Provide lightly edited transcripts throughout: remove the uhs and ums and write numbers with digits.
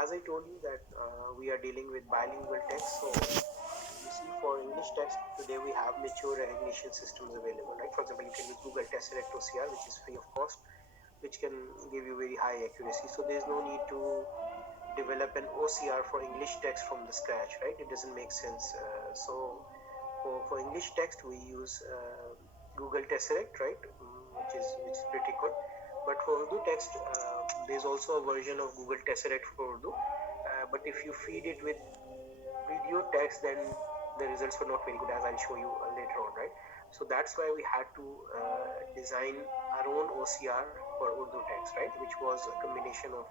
as I told you that we are dealing with bilingual text, so you see for English text today we have mature recognition systems available, right? For example, you can use Google Tesseract OCR, which is free of cost, which can give you very high accuracy. So there's no need to develop an OCR for English text from the scratch, right? It doesn't make sense. For English text, we use Google Tesseract, right? Which is pretty good. But for Urdu text, there's also a version of Google Tesseract for Urdu. But if you feed it with video text, then the results were not very good, as I'll show you later on, right? So that's why we had to design our own OCR for Urdu text, right? Which was a combination of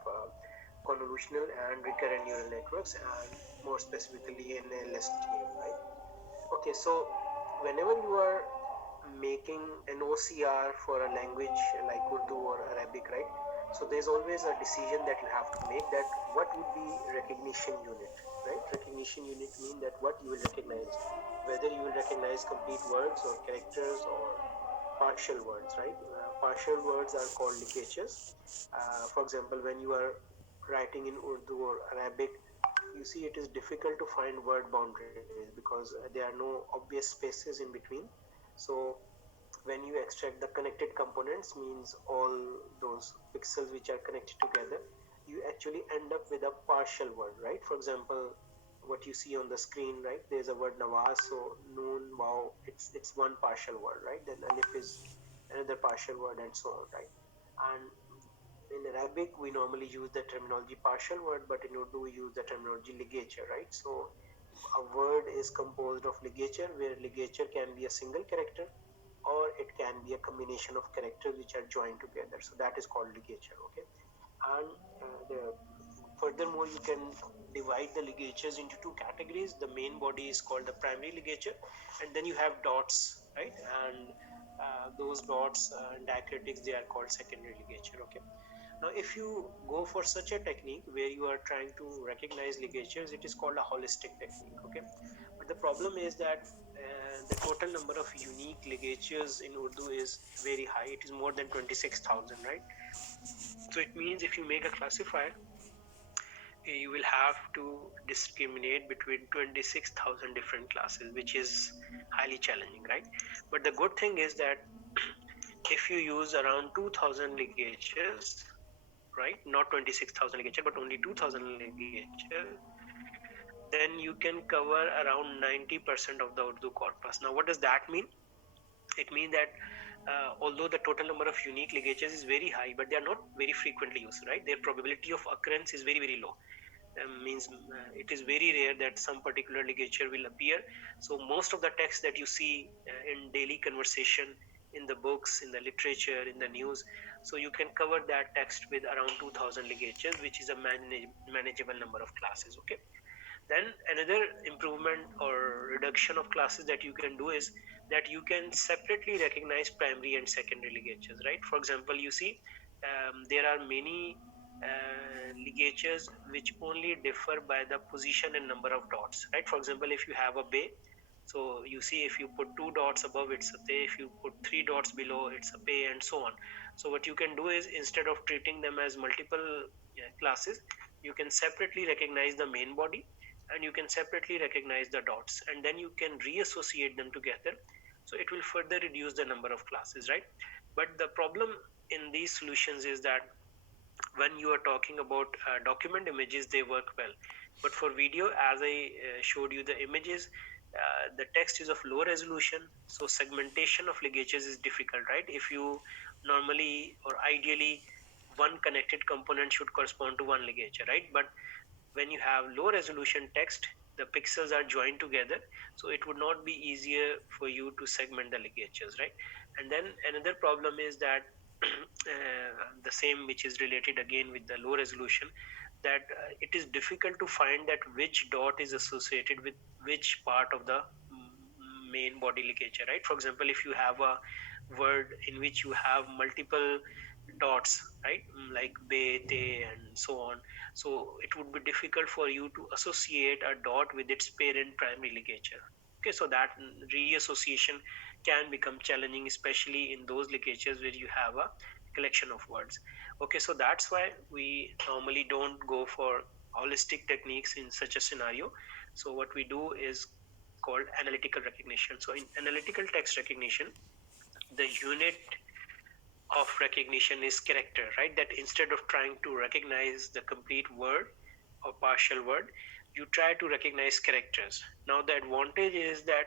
convolutional and recurrent neural networks, and more specifically in LSTM, right? Okay, so whenever you are making an OCR for a language like Urdu or Arabic, right? So there's always a decision that you have to make, that what would be recognition unit, right? Recognition unit mean that what you will recognize, whether you will recognize complete words or characters or partial words, right? Partial words are called ligatures. For example, when you are writing in Urdu or Arabic, you see it is difficult to find word boundaries because there are no obvious spaces in between. So when you extract the connected components, means all those pixels which are connected together, you actually end up with a partial word, right? For example, what you see on the screen, right? There's a word Nawaz, so noon, wow, it's one partial word, right? Then alif is another partial word, and so on, right? And in Arabic, we normally use the terminology partial word, but in Urdu, we use the terminology ligature, right? So a word is composed of ligature, where ligature can be a single character or it can be a combination of characters which are joined together. So that is called ligature, okay? And furthermore, you can divide the ligatures into two categories. The main body is called the primary ligature, and then you have dots, right? And those dots and diacritics, they are called secondary ligature, okay? Now, if you go for such a technique where you are trying to recognize ligatures, it is called a holistic technique, okay? But the problem is that the total number of unique ligatures in Urdu is very high. It is more than 26,000, right? So it means if you make a classifier, you will have to discriminate between 26,000 different classes, which is highly challenging, right? But the good thing is that if you use around 2,000 ligatures, right, not 26,000 ligature, but only 2,000 ligature, then you can cover around 90% of the Urdu corpus. Now, what does that mean? It means that although the total number of unique ligatures is very high, but they are not very frequently used, right? Their probability of occurrence is very, very low. Means it is very rare that some particular ligature will appear. So most of the text that you see in daily conversation, in the books, in the literature, in the news, so you can cover that text with around 2,000 ligatures, which is a manageable number of classes, okay? Then another improvement or reduction of classes that you can do is that you can separately recognize primary and secondary ligatures, right? For example, you see there are many ligatures which only differ by the position and number of dots, right? For example, if you have a bay, so you see if you put two dots above, it's a bay. If you put three dots below, it's a bay, and so on. So what you can do is, instead of treating them as multiple classes, you can separately recognize the main body, and you can separately recognize the dots, and then you can reassociate them together. So it will further reduce the number of classes, right? But the problem in these solutions is that when you are talking about document images, they work well. But for video, as I showed you the images, the text is of low resolution, so segmentation of ligatures is difficult, right? If you normally or ideally, one connected component should correspond to one ligature, right? But when you have low resolution text, the pixels are joined together, so it would not be easier for you to segment the ligatures, right? And then another problem is that the same, which is related again with the low resolution, that it is difficult to find that which dot is associated with which part of the main body ligature, right? For example, if you have a word in which you have multiple dots, right, like be, te, and so on, so it would be difficult for you to associate a dot with its parent primary ligature, okay? So that reassociation can become challenging, especially in those ligatures where you have a collection of words, okay? So that's why we normally don't go for holistic techniques in such a scenario. So what we do is called analytical recognition. So in analytical text recognition, the unit of recognition is character, right? That instead of trying to recognize the complete word or partial word, you try to recognize characters. Now the advantage is that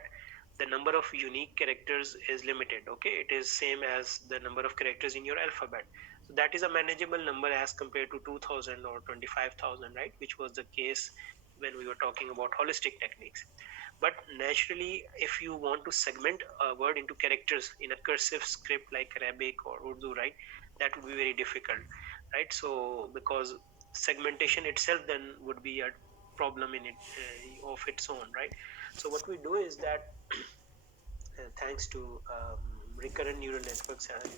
the number of unique characters is limited. Okay, it is same as the number of characters in your alphabet. So that is a manageable number as compared to 2000 or 25,000, right? Which was the case when we were talking about holistic techniques. But naturally, if you want to segment a word into characters in a cursive script like Arabic or Urdu, right, that would be very difficult, right? So because segmentation itself then would be a problem in it of its own, right? So what we do is that thanks to recurrent neural networks and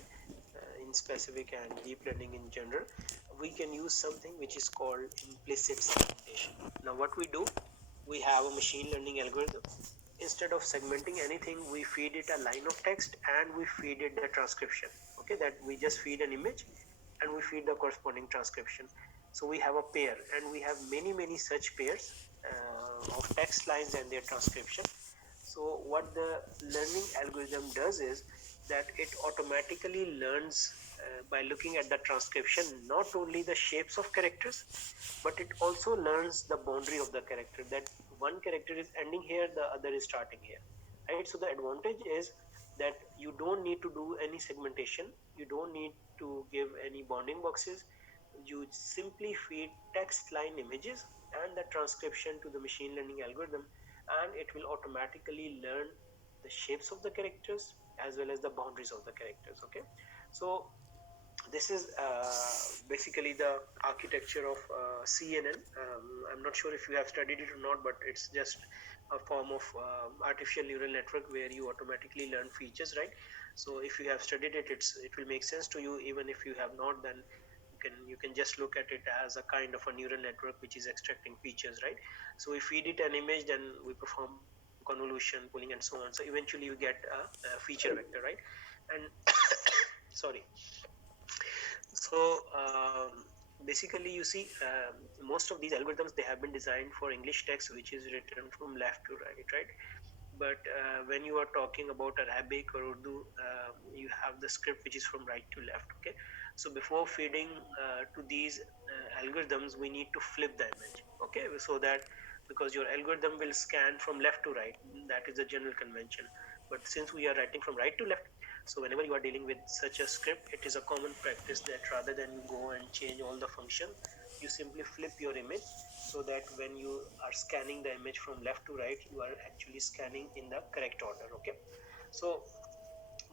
in specific and deep learning in general, we can use something which is called implicit segmentation. Now what we do, we have a machine learning algorithm. Instead of segmenting anything, we feed it a line of text and we feed it the transcription. Okay, that we just feed an image and we feed the corresponding transcription. So we have a pair and we have many such pairs of text lines and their transcription. So what the learning algorithm does is that it automatically learns by looking at the transcription not only the shapes of characters, but it also learns the boundary of the character, that one character is ending here, the other is starting here, right? So the advantage is that you don't need to do any segmentation, you don't need to give any bounding boxes, you simply feed text line images and the transcription to the machine learning algorithm, and it will automatically learn the shapes of the characters as well as the boundaries of the characters. Okay, so this is basically the architecture of CNN. I'm not sure if you have studied it or not, but it's just a form of artificial neural network where you automatically learn features, right? So if you have studied it, it will make sense to you. Even if you have not, then you can just look at it as a kind of a neural network which is extracting features, right? So we feed it an image, then we perform convolution, pooling, and so on. So eventually you get a feature vector, right? And sorry. So basically, you see, most of these algorithms, they have been designed for English text, which is written from left to right, right? But when you are talking about Arabic or Urdu, you have the script which is from right to left. Okay, so before feeding to these algorithms, we need to flip the image. Okay, so that because your algorithm will scan from left to right, that is the general convention. But since we are writing from right to left, so whenever you are dealing with such a script, it is a common practice that rather than you go and change all the function, you simply flip your image so that when you are scanning the image from left to right, you are actually scanning in the correct order. Okay, so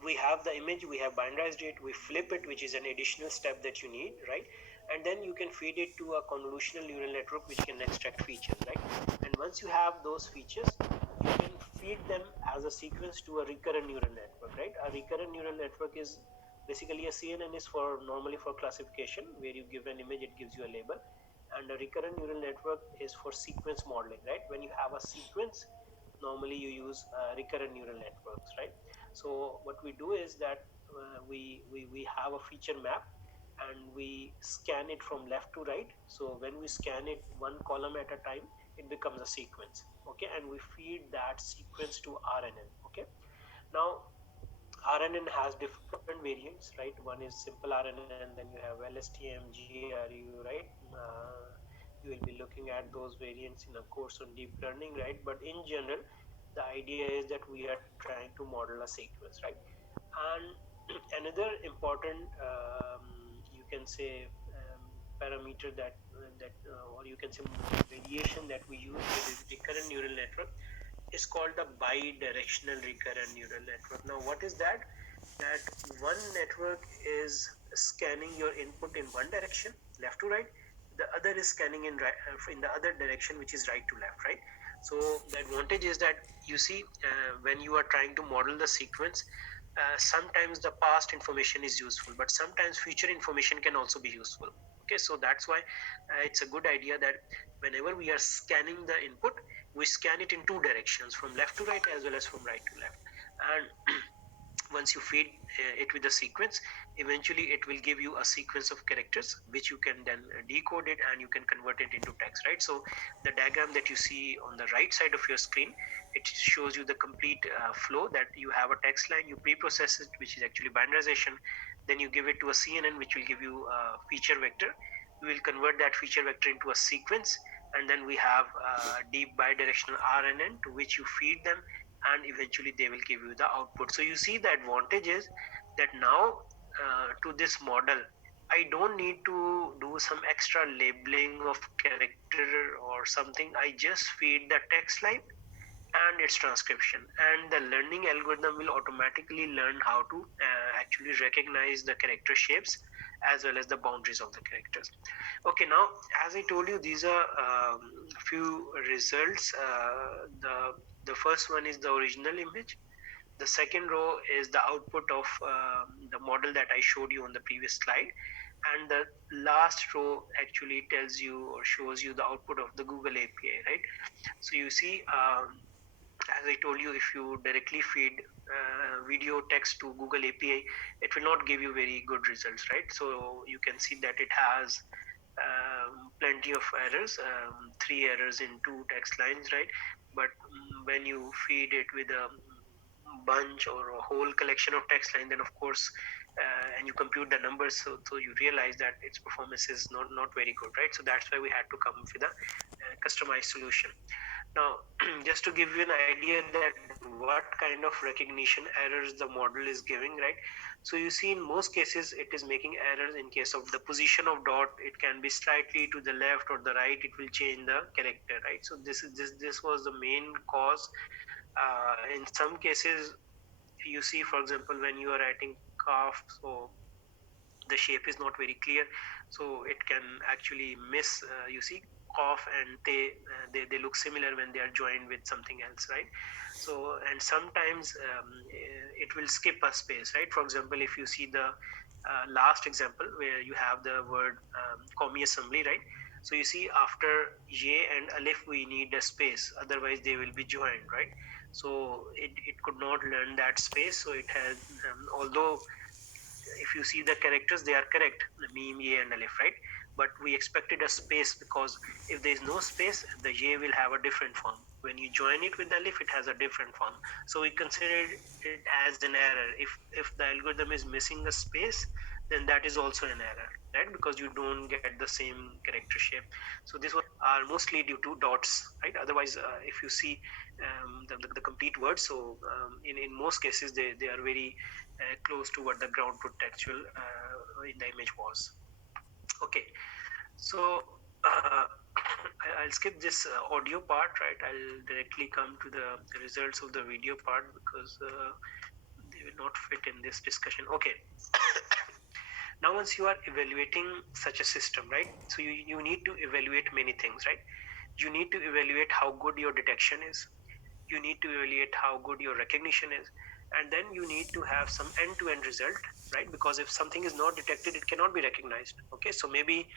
we have the image, we have binderized it, we flip it, which is an additional step that you need, right? And then you can feed it to a convolutional neural network which can extract features, right? And once you have those features, you can feed them as a sequence to a recurrent neural network, right? A recurrent neural network is basically, a CNN is for normally for classification, where you give an image, it gives you a label. And a recurrent neural network is for sequence modeling, right? When you have a sequence, normally you use recurrent neural networks, right? So what we do is that we have a feature map and we scan it from left to right. So when we scan it one column at a time, it becomes a sequence. Okay, and we feed that sequence to RNN. Okay, now RNN has different variants, right? One is simple RNN, then you have LSTM, GRU, right? You will be looking at those variants in a course on deep learning, right? But in general, the idea is that we are trying to model a sequence, right? And another important, you can say, parameter or you can say variation that we use with the recurrent neural network is called the bidirectional recurrent neural network. Now, what is that? That one network is scanning your input in one direction, left to right. The other is scanning in the other direction, which is right to left, right? So the advantage is that you see, when you are trying to model the sequence, sometimes the past information is useful, but sometimes future information can also be useful. Okay, so that's why it's a good idea that whenever we are scanning the input, we scan it in two directions, from left to right as well as from right to left. And once you feed it with a sequence, eventually it will give you a sequence of characters which you can then decode it and you can convert it into text, right? So the diagram that you see on the right side of your screen, it shows you the complete flow, that you have a text line, you pre-process it, which is actually binarization, then you give it to a CNN, which will give you a feature vector. We will convert that feature vector into a sequence, and then we have deep bidirectional RNN to which you feed them, and eventually they will give you the output. So you see the advantage is that now to this model, I don't need to do some extra labeling of character or something. I just feed the text line and its transcription, and the learning algorithm will automatically learn how to actually recognize the character shapes as well as the boundaries of the characters. Okay, now as I told you, these are few results. The first one is the original image. The second row is the output of the model that I showed you on the previous slide, and the last row actually tells you or shows you the output of the Google API, right? So you see, as I told you, if you directly feed video text to Google API, it will not give you very good results, right? So you can see that it has plenty of errors, three errors in two text lines, right? But when you feed it with a bunch or a whole collection of text line, then of course, and you compute the numbers, so you realize that its performance is not very good, right? So that's why we had to come with a customized solution. Now, just to give you an idea that what kind of recognition errors the model is giving, right? So you see, in most cases, it is making errors in case of the position of dot. It can be slightly to the left or the right. It will change the character, right? So this was the main cause. In some cases, you see, for example, when you are writing calf, so the shape is not very clear, so it can actually miss. You see, cough and they look similar when they are joined with something else, right? So, and sometimes it will skip a space, right? For example, if you see the last example where you have the word Qawmi Assembly, right? So you see, after ye and alif we need a space, otherwise they will be joined, right? So it could not learn that space, so it has although if you see the characters, they are correct, the meme, ye, and alif, right? But we expected a space, because if there is no space, the ye will have a different form. When you join it with the alif, it has a different form. So we considered it as an error. If the algorithm is missing a space, then that is also an error, right? Because you don't get the same character shape. So this was mostly due to dots, right? Otherwise, if you see the complete word, so in most cases they are very close to what the ground truth textual in the image was. Okay, so I'll skip this audio part, right? I'll directly come to the results of the video part, because they will not fit in this discussion. Okay. Now, once you are evaluating such a system, right? So you need to evaluate many things, right? You need to evaluate how good your detection is. You need to evaluate how good your recognition is, and then you need to have some end-to-end result, right? Because if something is not detected, it cannot be recognized. Okay, so maybe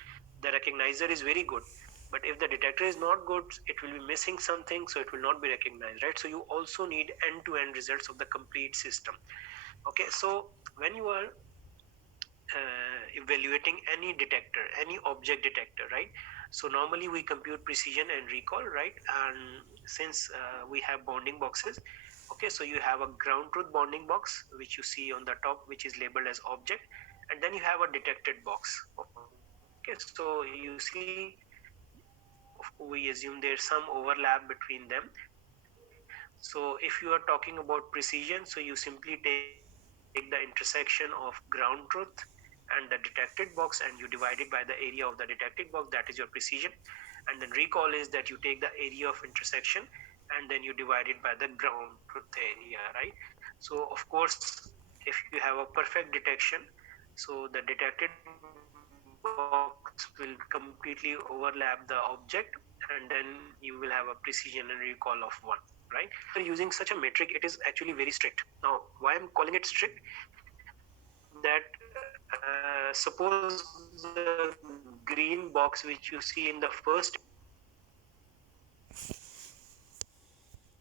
the recognizer is very good, but if the detector is not good, it will be missing something, so it will not be recognized, right? So you also need end-to-end results of the complete system. Okay, so when you are evaluating any detector, any object detector, right? So normally we compute precision and recall, right? And since we have bounding boxes, okay, so you have a ground truth bounding box, which you see on the top, which is labeled as object, and then you have a detected box. Okay, so you see, we assume there's some overlap between them. So if you are talking about precision, so you simply take the intersection of ground truth and the detected box, and you divide it by the area of the detected box, that is your precision. And then recall is that you take the area of intersection and then you divide it by the ground truth area, right? So of course, if you have a perfect detection, so the detected box will completely overlap the object, and then you will have a precision and recall of 1, right? So if you are using such a metric, it is actually very strict. Now, why I'm calling it strict? That suppose the green box which you see in the first image,